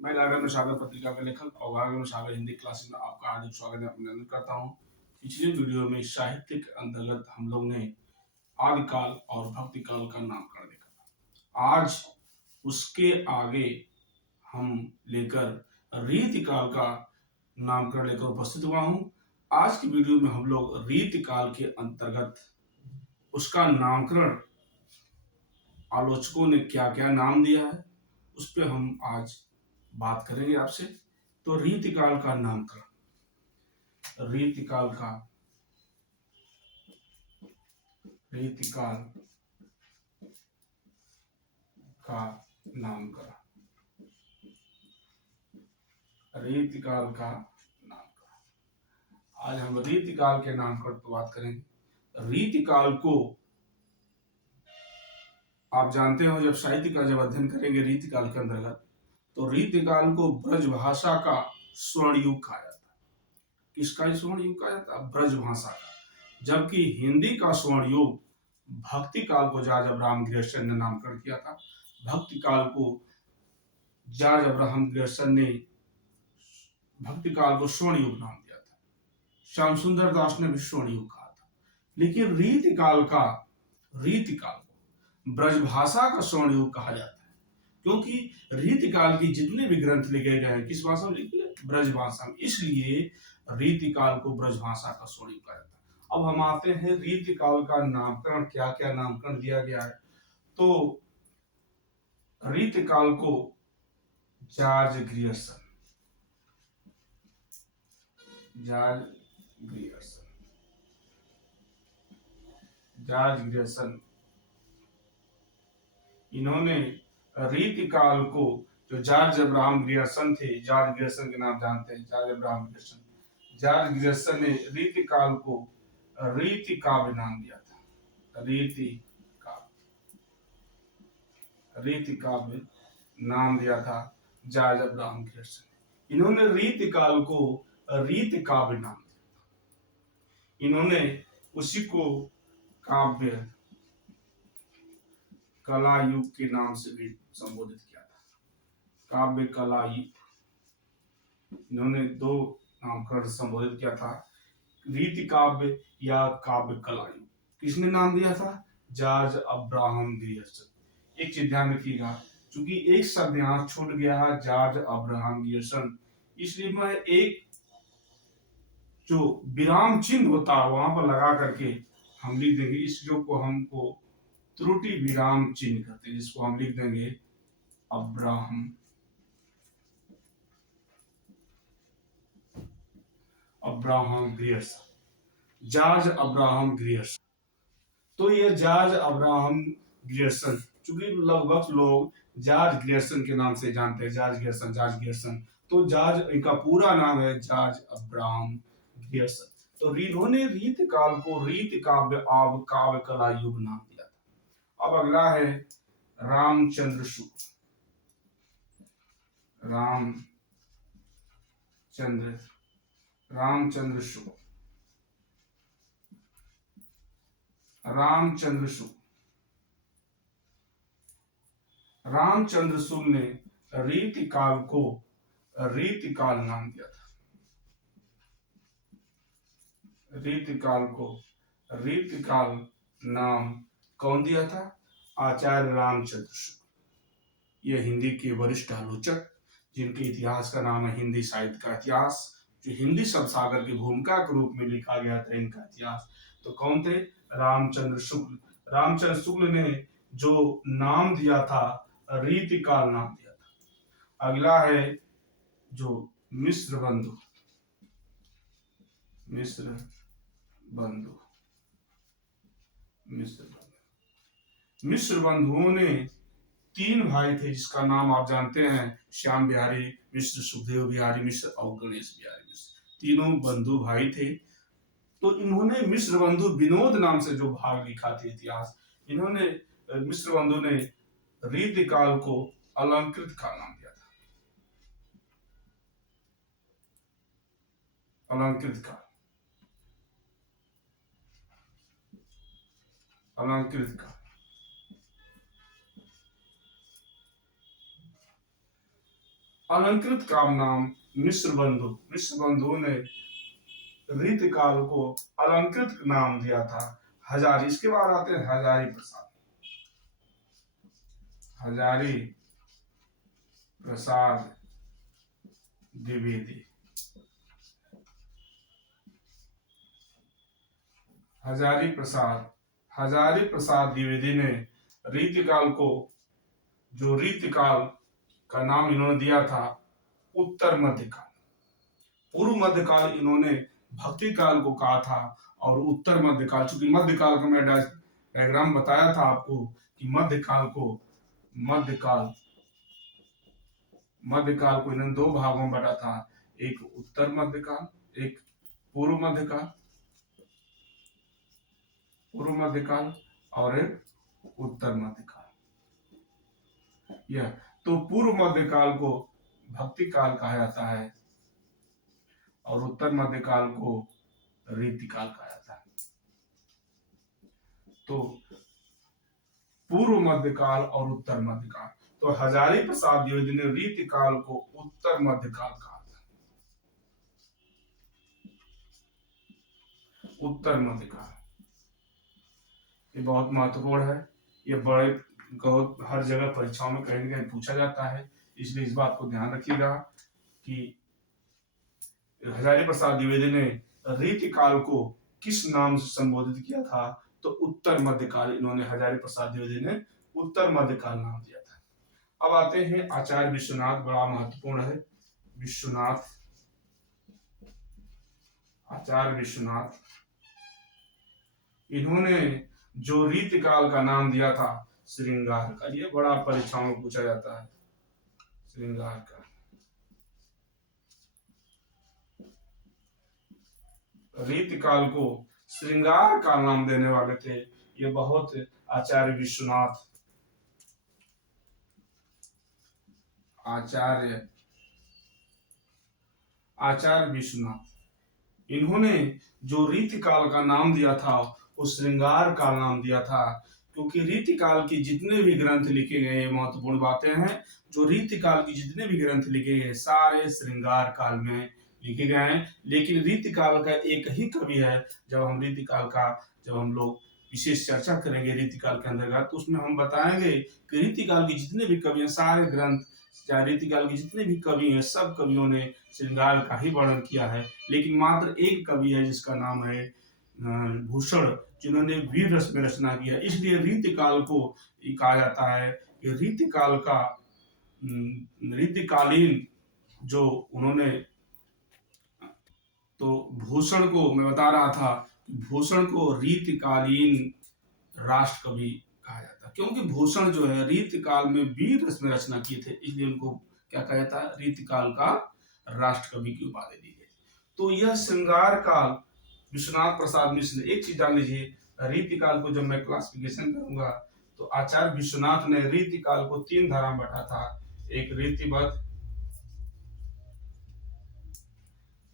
मैं लाइब्रेरी में सागर पत्रिका का लेखक और लाइब्रेरी में सागर हिंदी क्लासेस में आपका हार्दिक स्वागत अभिनंदन करता हूँ। पिछली वीडियो में साहित्य के अंतर्गत हम लोग ने आदिकाल और भक्ति काल का नामकरण देखा। आज उसके आगे हम लेकर रीतिकाल का नामकरण लेकर उपस्थित हुआ हूँ। आज की वीडियो में हम लोग रीतिकाल के अंतर्गत उसका नामकरण आलोचकों ने क्या क्या नाम दिया है उस पर हम आज बात करेंगे आपसे। तो रीतिकाल का नामकरण, रीतिकाल का नामकरण, रीतिकाल का नामकरण। आज हम रीतिकाल के नामकरण पर बात करेंगे। रीतिकाल को आप जानते हो, जब साहित्य का अध्ययन करेंगे रीतिकाल के अंतर्गत, तो रीतिकाल को ब्रज भाषा का स्वर्ण युग कहा जाता है। किसका स्वर्ण युग कहा जाता है? ब्रज भाषा का। जबकि हिंदी का स्वर्ण युग भक्ति काल को जॉर्ज अब्राहम ग्रियर्सन ने नामकरण किया था। भक्ति काल को जॉर्ज अब्राहम ग्रियर्सन ने भक्ति काल को स्वर्ण युग नाम दिया था। श्याम सुंदर दास ने भी स्वर्ण युग कहा था। लेकिन रीतिकाल को ब्रजभाषा का स्वर्ण युग कहा जाता है, क्योंकि रीतिकाल की जितने भी ग्रंथ लिखे गए हैं किस भाषा में लिखे? ब्रजभाषा में। इसलिए रीतिकाल को ब्रजभाषा का स्वर्ण युग कहा जाता है। अब हम आते हैं रीतिकाल का नामकरण, क्या क्या नामकरण दिया गया है। तो रीतिकाल को जॉर्ज ग्रियर्सन इन्होंने रीतिकाल को, जो जॉर्ज अब्राहम ग्रियर्सन थे, जॉर्ज ग्रियर्सन के नाम जानते हैं, George Abraham Grierson, George Grierson ने रीतिकाल को रीतिकाव्य नाम दिया था। रीतिकाव्य नाम दिया था जॉर्ज अब्राहम ग्रियर्सन ने। इन्होंने रीतिकाल को रीतिकाव्य नाम दिया। इन्होंने उसी को काव्य कला युग के नाम से भी संबोधित किया था, काव्य कला युग। इन्होंने दो नामकरण संबोधित किया था, रीति काव्य या काव्य कला युग। किसने नाम दिया था? George Abraham Grierson. एक चीज ध्यान रखिएगा, क्योंकि एक शब्द यहाँ छूट गया है, जॉर्ज अब्राहम ग्रियर्सन, इसलिए मैं एक जो विराम चिन्ह होता है वहां पर लगा करके हम लिख देंगे। इस जो को हमको त्रुटि विराम चिन्ह कहते हैं, जिसको हम लिख देंगे Abraham Grierson, George Abraham Grierson. तो ये जॉर्ज अब्राहम ग्रियर्सन, चूंकि लगभग लोग जॉर्ज ग्रियर्सन के नाम से जानते हैं, जॉर्ज ग्रियर्सन, तो जॉर्ज, इनका पूरा नाम है जॉर्ज अब्राहम ग्रियर्सन। तो इन्होंने रीतिकाल को रीतिकाव्य काव्य कला युग नाम दिया था। अब अगला है रामचंद्र शुक्ल। रामचंद्र शुक्ल ने रीतिकाल को रीतिकाल नाम दिया था। रीतिकाल नाम कौन दिया था? आचार्य रामचंद्र शुक्ल। ये हिंदी के वरिष्ठ आलोचक, जिनके इतिहास का नाम है हिंदी साहित्य का इतिहास, जो हिंदी शब्द सागर की भूमिका के रूप में लिखा गया था इनका इतिहास। तो कौन थे? रामचंद्र शुक्ल ने जो नाम दिया था रीतिकाल नाम दिया था। अगला है जो मिश्र बंधुओं ने तीन भाई थे, जिसका नाम आप जानते हैं, श्याम बिहारी मिश्र, सुखदेव बिहारी मिश्र और गणेश बिहारी मिश्र। तीनों बंधु भाई थे। तो इन्होंने मिश्र बंधु विनोद नाम से जो भाग लिखा था इतिहास, इन्होंने मिश्र बंधु ने रीतिकाल को अलंकृत काल नाम दिया था। अलंकृत काल। अलंकृत काम नाम मिश्र बंधु ने रीतिकाल को अलंकृत नाम दिया था हजारी। इसके बाद आते हैं हजारी प्रसाद द्विवेदी। हजारी प्रसाद द्विवेदी ने रीतिकाल को, जो रीतिकाल का नाम इन्होंने दिया था उत्तर मध्यकाल। पूर्व मध्यकाल इन्होंने भक्ति काल को कहा था, और उत्तर मध्यकाल, चूंकि मध्यकाल का मैं डायग्राम बताया था आपको कि मध्यकाल को इन्होंने दो भागों में बांटा था, एक उत्तर मध्यकाल, एक पूर्व मध्यकाल और एक उत्तर मध्यकाल। यह तो पूर्व मध्यकाल को भक्ति काल कहा जाता है और उत्तर मध्यकाल को रीतिकाल कहा जाता है। तो पूर्व मध्यकाल और उत्तर मध्यकाल, तो हजारी प्रसाद द्विवेदी ने रीतिकाल को उत्तर मध्यकाल कहा था। उत्तर मध्यकाल ये बहुत महत्वपूर्ण है, ये हर जगह परीक्षाओं में कहीं न कहीं पूछा जाता है, इसलिए इस बात को ध्यान रखिएगा कि हजारी प्रसाद द्विवेदी ने रीतिकाल को किस नाम से संबोधित किया था, तो उत्तर मध्यकाल इन्होंने हजारी प्रसाद द्विवेदी ने उत्तर मध्यकाल नाम दिया था। अब आते हैं आचार्य विश्वनाथ, बड़ा महत्वपूर्ण है। आचार्य विश्वनाथ, इन्होंने जो रीतिकाल का नाम दिया था श्रृंगार का, ये बड़ा परीक्षाओं में पूछा जाता है, श्रृंगार का। रीतिकाल को श्रृंगार का नाम देने वाले थे ये बहुत आचार्य विश्वनाथ। इन्होंने जो रीतिकाल का नाम दिया था वो श्रृंगार काल नाम दिया था, क्योंकि रीतिकाल के जितने भी ग्रंथ लिखे गए, महत्वपूर्ण बातें हैं, जो रीतिकाल की जितने भी ग्रंथ लिखे गए सारे श्रृंगार काल में लिखे गए हैं। लेकिन रीतिकाल का एक ही कवि है, जब हम लोग विशेष चर्चा करेंगे रीतिकाल के अंतर्गत, तो उसमें हम बताएंगे कि रीतिकाल के जितने भी कवि हैं, सारे ग्रंथ चाहे रीतिकाल के जितने भी कवि हैं, सब कवियों ने श्रृंगार का ही वर्णन किया है। लेकिन मात्र एक कवि है जिसका नाम है भूषण, जिन्होंने वीर रस में रचना किया। इसलिए रीतिकाल को कहा जाता है कि रीतिकालीन जो उन्होंने, तो भूषण को मैं बता रहा था, भूषण को रीतिकालीन राष्ट्र कवि कहा जाता है, क्योंकि भूषण जो है रीतिकाल में वीर रस में रचना किए थे, इसलिए उनको क्या कहा जाता है, रीतिकाल का राष्ट्र कवि की उपाधि दी गई। तो यह श्रृंगार काल विश्वनाथ प्रसाद मिश्र ने, एक चीज जान लीजिए, रीतिकाल को जब मैं क्लासिफिकेशन करूंगा तो आचार्य विश्वनाथ ने रीतिकाल को 3 धारा में बांटा था, एक रीतिबद्ध,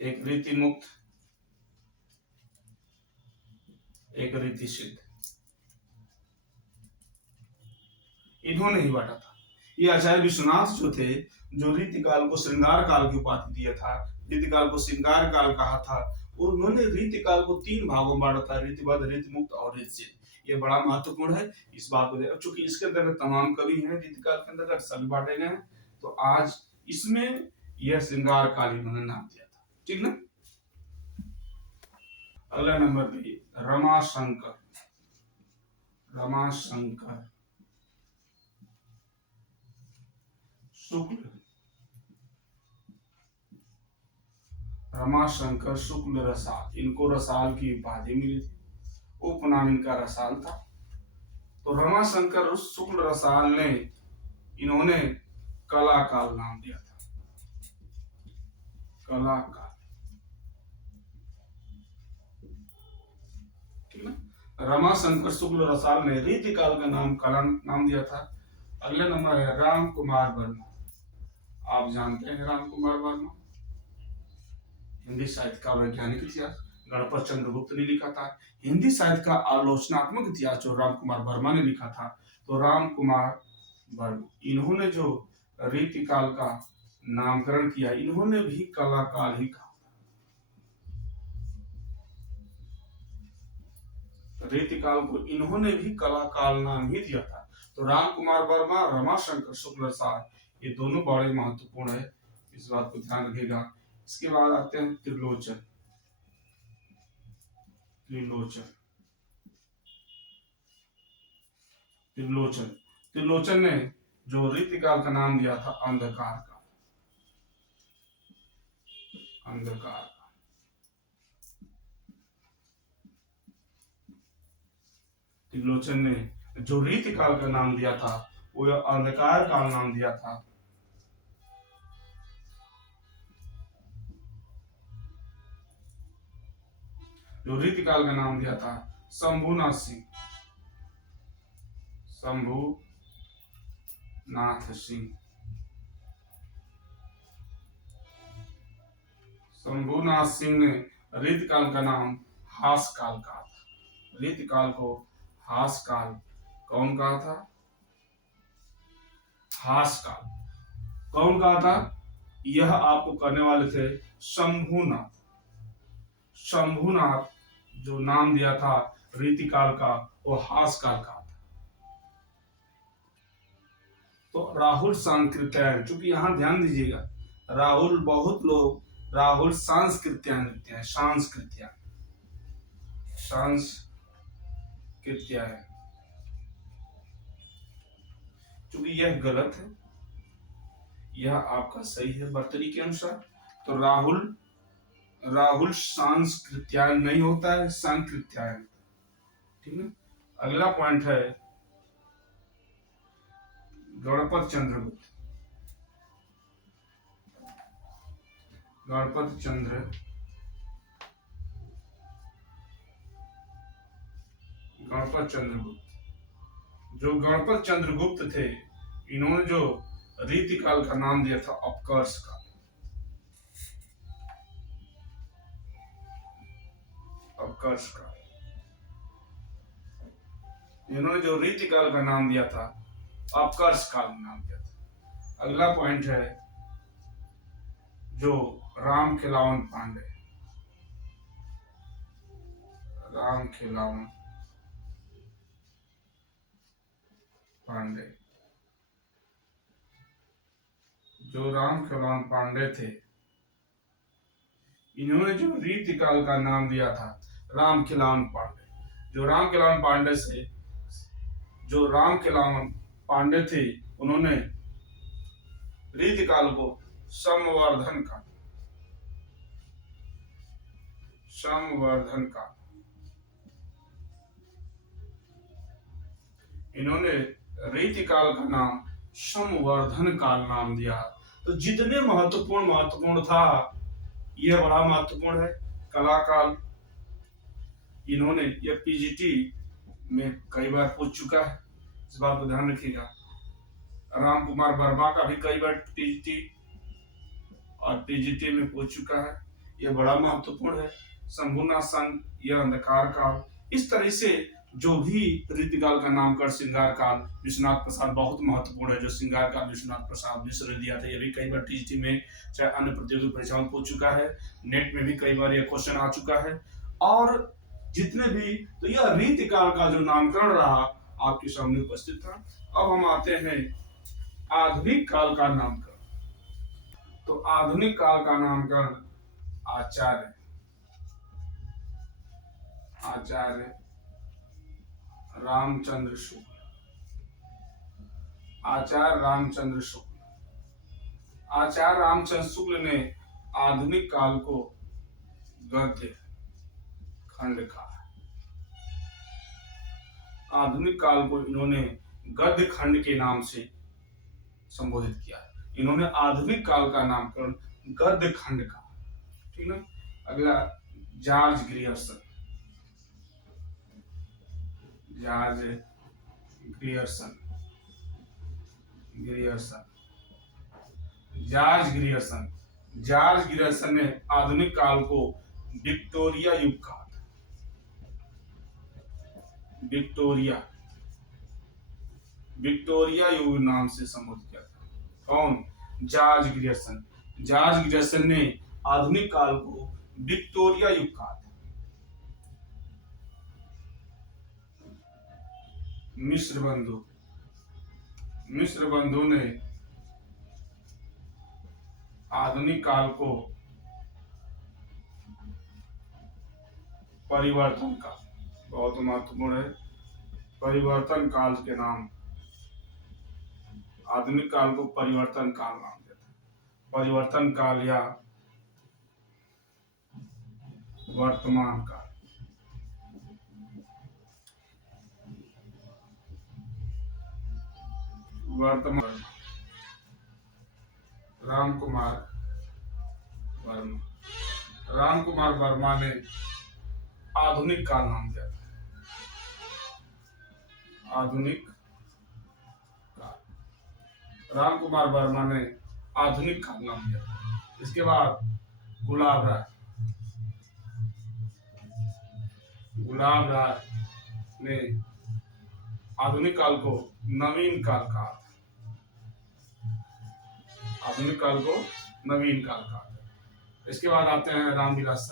एक रीति मुक्त, एक रीति सिद्ध। इन्होंने ही बांटा था। ये आचार्य विश्वनाथ जो थे, जो रीतिकाल को श्रृंगार काल की उपाधि दिया था, रीतिकाल को श्रृंगार काल कहा था, उन्होंने रीतिकाल को 3 भागों में बांटा था, रीतिबद्ध, रीति मुक्त और रीति सिद्ध। ये बड़ा महत्वपूर्ण है, इस बात को, चूंकि इसके अंतर्गत तमाम कवि हैं, रीतिकाल के अंतर्गत सभी बांटे गए हैं, तो आज इसमें यह श्रृंगार काल इन्होंने नाम दिया था। ठीक ना। अगला नंबर पे रमाशंकर शुक्ल रसाल, इनको रसाल की उपाधि मिली थी, उपनाम इनका रसाल था। तो रमाशंकर शुक्ल रसाल ने, इन्होंने कला काल नाम दिया था, कला काल। ठीक ना। रमाशंकर शुक्ल रसाल ने रीतिकाल का नाम कला नाम दिया था। अगला नंबर है राम कुमार वर्मा। आप जानते हैं राम कुमार वर्मा, हिंदी साहित्य का वैज्ञानिक इतिहास गणपत चंद्र गुप्त ने लिखा था। हिंदी साहित्य का आलोचनात्मक इतिहास जो राम कुमार वर्मा ने लिखा था, तो राम कुमार वर्मा, इन्होंने जो रीतिकाल का नामकरण किया, इन्होंने भी कला काल ही कहा। रीतिकाल को इन्होंने भी कला काल नाम ही दिया था। तो राम कुमार वर्मा, रमाशंकर शुक्ल प्रसाद, ये दोनों बड़े महत्वपूर्ण है, इस बात को ध्यान रखिएगा। इसके बाद आते हैं त्रिलोचन। त्रिलोचन त्रिलोचन त्रिलोचन ने जो रीतिकाल का नाम दिया था अंधकार का। अंधकार त्रिलोचन ने जो रीतिकाल का नाम दिया था वो अंधकार काल नाम दिया था। जो रीतिकाल का नाम दिया था शंभुनाथ सिंह, शंभुनाथ सिंह। शंभुनाथ सिंह ने रीतिकाल का नाम हास काल कहा था। रीतिकाल को हास काल कौन कहा था? हास काल कौन कहा था? यह आपको करने वाले थे शंभुनाथ। शंभुनाथ जो नाम दिया था रीतिकाल का वो हास काल का था। तो राहुल सांस्कृत्यायन, चूंकि यहां ध्यान दीजिएगा, राहुल बहुत लोग राहुल सांस्कृत्यायन लिखते हैं, सांस्कृत्यायन चूंकि यह गलत है, यह आपका सही है बर्तरी के अनुसार। तो राहुल सांस्कृत्यायन नहीं होता है, सांकृत्यायन। ठीक है। अगला पॉइंट है गणपत चंद्रगुप्त। गणपत चंद्रगुप्त जो गणपत चंद्रगुप्त थे, इन्होंने जो रीतिकाल का नाम दिया था अपकर्ष काल। अपकर्ष काल, इन्होंने जो रीतिकाल का नाम दिया था अपकर्ष काल नाम दिया था। अगला पॉइंट है जो राम खिलावन पांडे। राम खिलावन पांडे, जो राम खिलावन पांडे थे, इन्होंने जो रीतिकाल का नाम दिया था राम खिलावन पांडे। जो राम खिलावन पांडे से जो राम खिलावन पांडे थे, उन्होंने रीतिकाल को संवर्धन का इन्होंने रीतिकाल का नाम संवर्धन काल नाम दिया। तो जितने महत्वपूर्ण था, यह बड़ा महत्वपूर्ण है। कला काल इन्होंने यह पीजीटी में कई बार पूछ चुका है, इस बात को ध्यान रखिएगा। राम कुमार वर्मा का भी कई बार टीजीटी और पीजीटी में पूछ चुका है, यह बड़ा महत्वपूर्ण है। शंभुनाथ संघ, यह अंधकार काल। इस तरह से जो भी रीतिकाल का नामकरण श्रृंगार काल विश्वनाथ प्रसाद बहुत महत्वपूर्ण है। जो श्रृंगार काल विश्वनाथ प्रसाद मिश्र ने दिया था, यह भी कई बार टीजीटी में चाहे अन्य प्रतियोगी परीक्षाओं में पूछ चुका है। नेट में भी कई बार यह क्वेश्चन आ चुका है। और जितने भी, तो यह रीतिकाल का जो नामकरण रहा आपके सामने उपस्थित था। अब हम आते हैं आधुनिक काल का नामकरण। तो आधुनिक काल का नामकरण आचार्य रामचंद्र शुक्ल। आचार्य रामचंद्र शुक्ल ने आधुनिक काल को गद्य खंड कहा। आधुनिक काल को इन्होंने गद्य खंड के नाम से संबोधित किया है। इन्होंने आधुनिक काल का नामकरण गद्य खंड कहा। ठीक है। अगला जॉर्ज ग्रियर्सन। जॉर्ज ग्रियर्सन ने आधुनिक काल को विक्टोरिया युग कहा था। विक्टोरिया युग नाम से संबोधित किया था। कौन? George Grierson. जॉर्ज ग्रियर्सन ने आधुनिक काल को विक्टोरिया युग कहा था। मिस्र बंधु ने आधुनिक काल को परिवर्तन काल, बहुत महत्वपूर्ण है, परिवर्तन काल के नाम, आधुनिक काल को परिवर्तन काल नाम देते हैं। परिवर्तन काल या वर्तमान काल। वर्तमान राम कुमार वर्मा ने आधुनिक काल नाम दिया था। आधुनिक काल, राम कुमार वर्मा ने आधुनिक काल नाम दिया था। इसके बाद गुलाब राय ने आधुनिक काल को नवीन काल कहा। आधुनिक काल को नवीन काल कहा। इसके बाद आते हैं रामविलास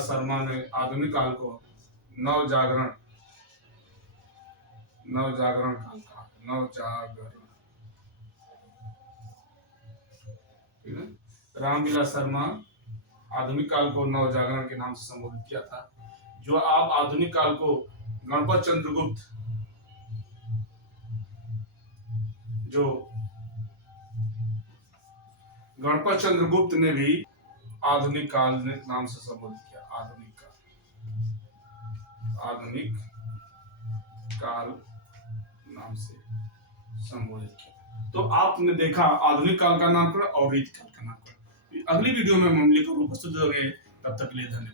शर्मा ने आधुनिक काल को नवजागरण काल कहा। ठीक है, रामविलास शर्मा आधुनिक काल को नवजागरण के नाम से संबोधित किया था। जो आप आधुनिक काल को गणपत चंद्रगुप्त ने भी आधुनिक काल नाम से संबोधित किया। आधुनिक काल नाम से संबोधित किया। तो आपने देखा आधुनिक काल का नामकरण और रीति काल का नामकरण। अगली वीडियो में हम लेकर उपस्थित होंगे। तब तक के लिए धन्यवाद।